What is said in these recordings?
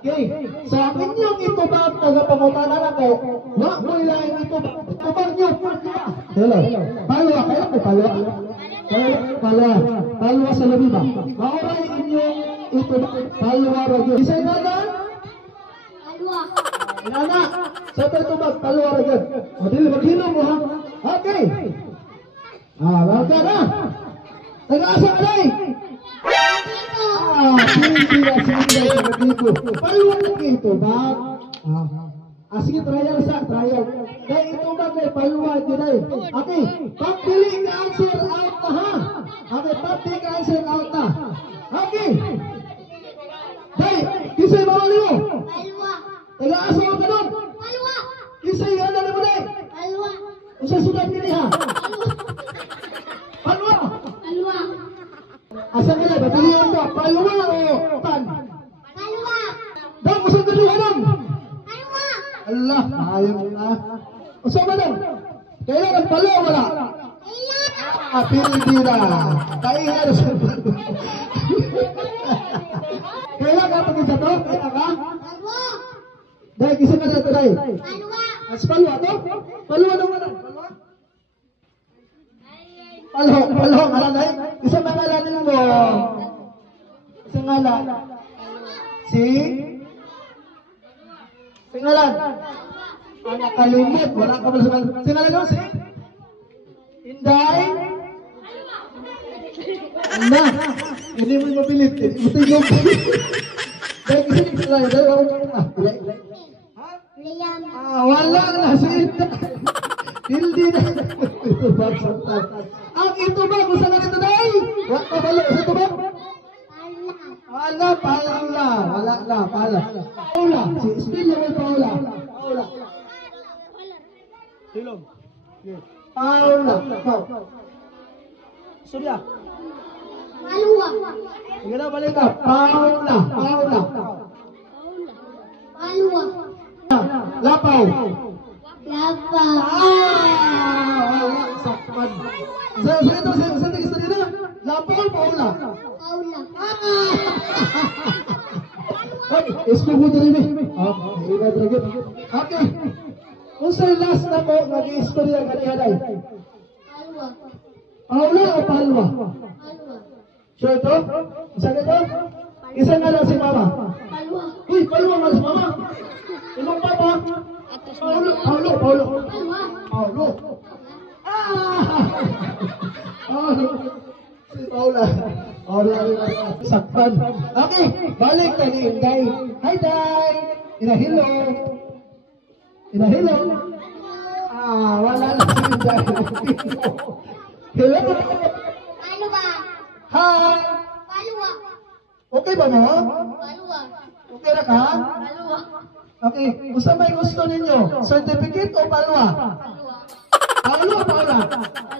Okay. Ang inyong itubag tagapangutanan ako, wa mo ilaing itubag. Itubag nyo. Hello. Palwa. Kaya ko palwa. Palwa. Palwa sa labi ba? Maura inyong itubag. Palwa ragyo. Isay na na? Alwa. Inana. Sa itubag. Palwa ragyo. Madili maghilo mo ha. Okay. Ah, larga na. Taga-asa ka na eh. Dito. Ah, hindi na sinday sa dito. Paluwa na ito, ba? Ah, sige, trial sa, trial. Dahil ito ba kay paluwa ito dahil. Okay, pagpili ka answer out na ha. Okay, pagpili ka answer out na. Okay. Dahil, kisay bawal mo. Alwa. Taga-asa ka doon. Alwa. Kisay ano na mo dahil. Alwa. Usay sulat nili ha. Alwa. Paluwa. Alwa. Asa ka na, bataliyan mo. Paluwa o pan. Alwa. Dong, usay ka doon, Adam. Alwa. Allah, ayaw na. O sa ba lang? Kailangan pala o wala? Ah, Pilipina. Kailangan sa Kailangan pagin sa to? Kailangan ka? Dahil kisa ka sa to dahil. Alwa. As palwa to? Palwa na wala. Palwa? Isa. Isa. Si? Tingalan. Ang nakalimot. Wala ka pala sa Tingalan nyo, si? Inday? Na. Hindi mo mapilit. Eh. Matigo. Dahil kasi hindi sila. Dahil ah, wala ka na. Liam. Ah, wala na. Si Inday. Hindi na. Ang itubag. Gusto na ito, Day? Wala ka pala sa itubag. Wala, Paula. Wala na, Paula. Paula. Si Spin naman Paula. Paula. Silong. Paula. Paula. Surya. Alwa. Sige na, balik ka. Paula. Paula. Alwa. Lapaw. Lapa. Ah! Wala. Sakman. Sa sa ito, sa sa tingin sa dito. Lapaw, Paula. Paula. Hoy, isko mo diri mi. Ah, इसको बहुत दरी में आप मेरा दरगे आपके उसरे लास्ट ना बोल लगे स्टोरी अगर याद आई आवला और पालवा चलो तो जगे तो इसे ना रसी मामा ई पालवा मत मामा इनो पापा आवलो आवलो आवलो आवलो आवलो आवला Sakpan. Okay, balik ka ni Inday. Hi, Day. Inahilo. Inahilo. Ah, wala na si Inday. Hello. Alwa. Hi. Alwa. Okay ba mo? Alwa. Okay na ka? Alwa. Okay. Gusto may gusto ninyo? Certificate o palwa? Alwa. Paula o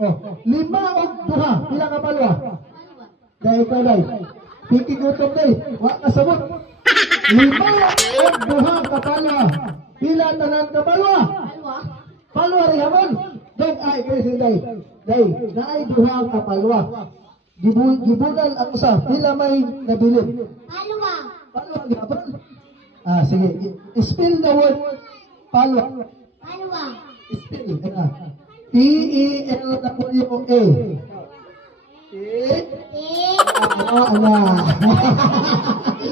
Oh, lima o duha. Pila ka palwa? Alwa. Dahil ka day. Piki gutom day. Wa kasabot. Lima o duha ka palwa. Pila tanan ka palwa. Alwa. Palwa rin hamon. Dog ay kasi day. Day, na ay duha ka palwa. Gibul gibulal ang usa. Pila may nabilin. Alwa. Palwa gihapon. Ah, sige. Spell the word palwa. Alwa. Spell. Eka. T-E-L-W-A. T-E-L-W-A. Ah,